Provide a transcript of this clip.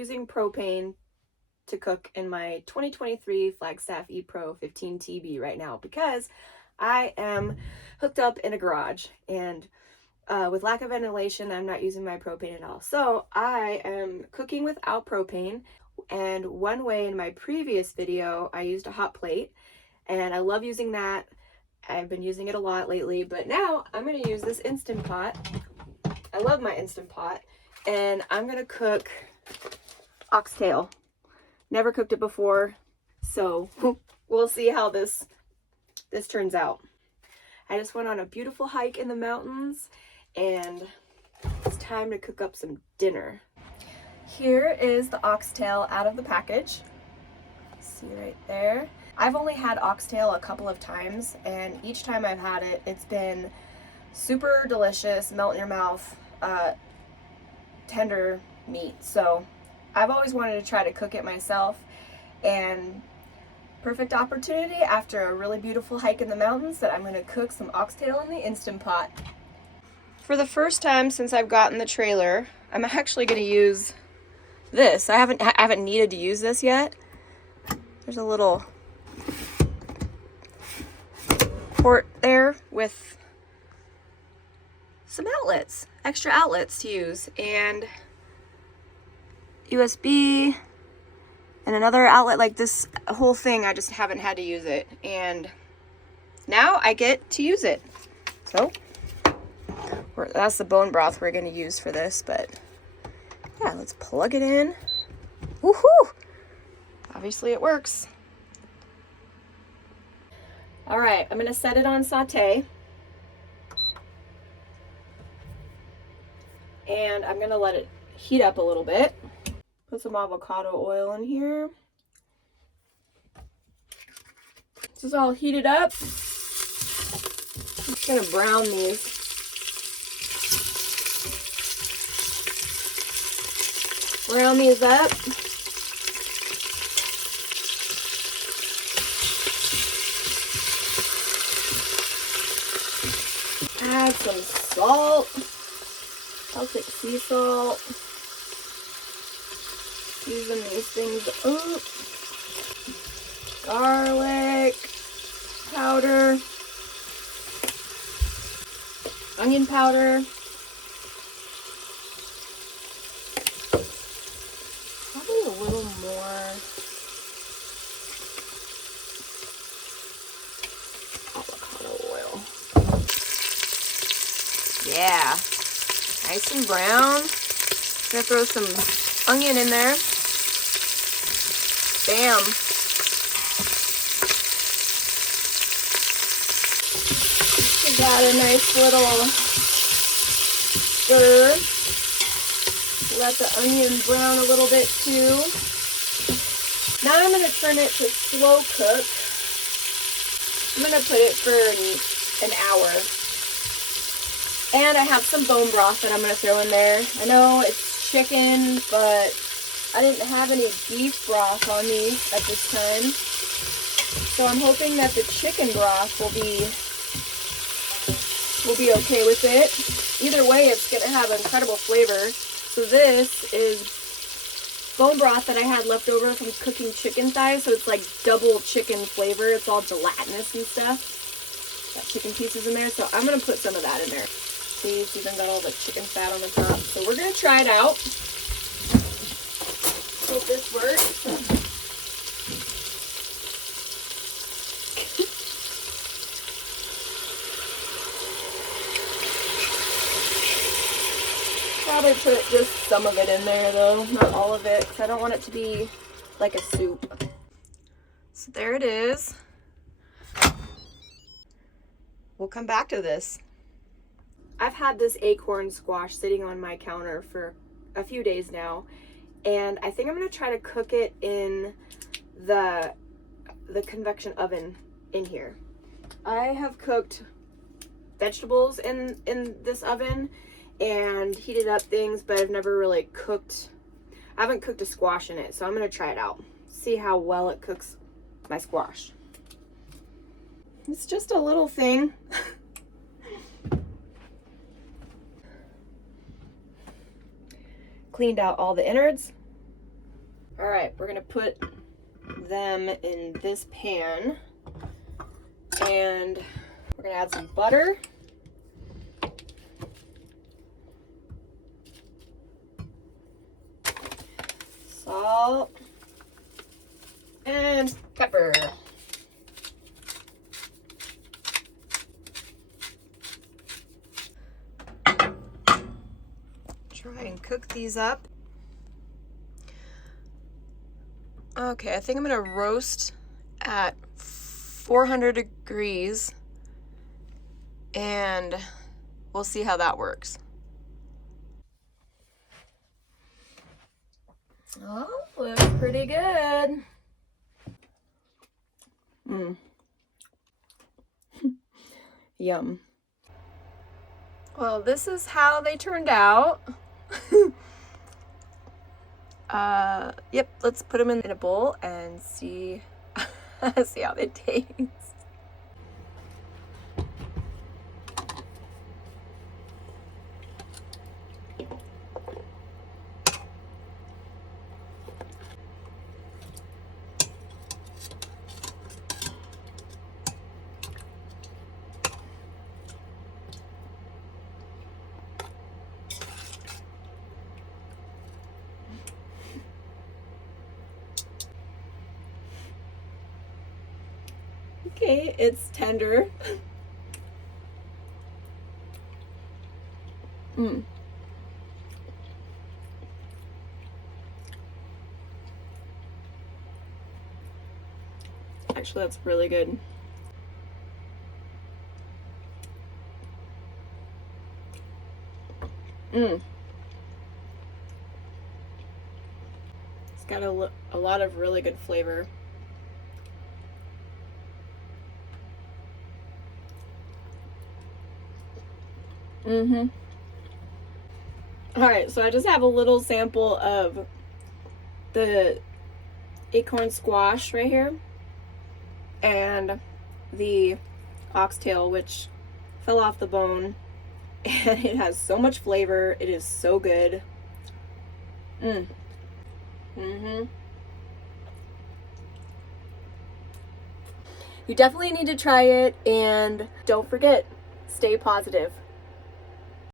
using propane to cook in my 2023 Flagstaff E-Pro 15 TB right now because I am hooked up in a garage, and with lack of ventilation, I'm not using my propane at all. So I am cooking without propane, and one way in my previous video, I used a hot plate, and I love using that. I've been using it a lot lately, but now I'm going to use this Instant Pot. I love my Instant Pot, and I'm going to cook oxtail. Never cooked it before, so we'll see how this turns out. I just went on a beautiful hike in the mountains, and it's time to cook up some dinner. Here is the oxtail out of the package. See right there. I've only had oxtail a couple of times, and each time I've had it, it's been super delicious, melt in your mouth, tender meat. So I've always wanted to try to cook it myself, and perfect opportunity after a really beautiful hike in the mountains that I'm going to cook some oxtail in the Instant Pot. For the first time since I've gotten the trailer, I'm actually going to use this. I haven't needed to use this yet. There's a little port there with some outlets, extra outlets to use, and USB and another outlet. Like this whole thing, I just haven't had to use it, and now I get to use it. So that's the bone broth we're going to use for this, but yeah, let's plug it in. Woohoo! Obviously it works. All right, I'm going to set it on saute, and I'm going to let it heat up a little bit. Put some avocado oil in here. This is all heated up. I'm just gonna brown these. Brown these up. Add some salt. Celtic sea salt. Season these things up. Garlic powder, onion powder, probably a little more avocado oil. Yeah, nice and brown. I'm gonna throw some onion in there. Bam. Give that a nice little stir. Let the onion brown a little bit too. Now I'm going to turn it to slow cook. I'm going to put it for an hour. And I have some bone broth that I'm going to throw in there. I know it's chicken, but I didn't have any beef broth on me at this time. So I'm hoping that the chicken broth will be okay with it. Either way, it's going to have incredible flavor. So this is bone broth that I had left over from cooking chicken thighs. So it's like double chicken flavor. It's all gelatinous and stuff. Got chicken pieces in there. So I'm going to put some of that in there. See, it's even got all the chicken fat on the top. So we're going to try it out. Hope this works. Probably put just some of it in there though, not all of it, because I don't want it to be like a soup. So there it is. We'll come back to this. I've had this acorn squash sitting on my counter for a few days now, and I think I'm going to try to cook it in the convection oven in here. I have cooked vegetables in this oven and heated up things, but I've never really I haven't cooked a squash in it, so I'm going to try it out. See how well it cooks my squash. It's just a little thing. Cleaned out all the innards. All right, we're gonna put them in this pan, and we're gonna add some butter. Salt. And pepper. Try and cook these up. Okay, I think I'm gonna roast at 400 degrees and we'll see how that works. Oh, looks pretty good. Yum. Well, this is how they turned out. Yep, let's put them in a bowl and see see how they taste. Okay, it's tender. Actually, that's really good. It's got a lot of really good flavor. Alright, so I just have a little sample of the acorn squash right here and the oxtail, which fell off the bone, and it has so much flavor. It is so good. You definitely need to try it, and don't forget, stay positive.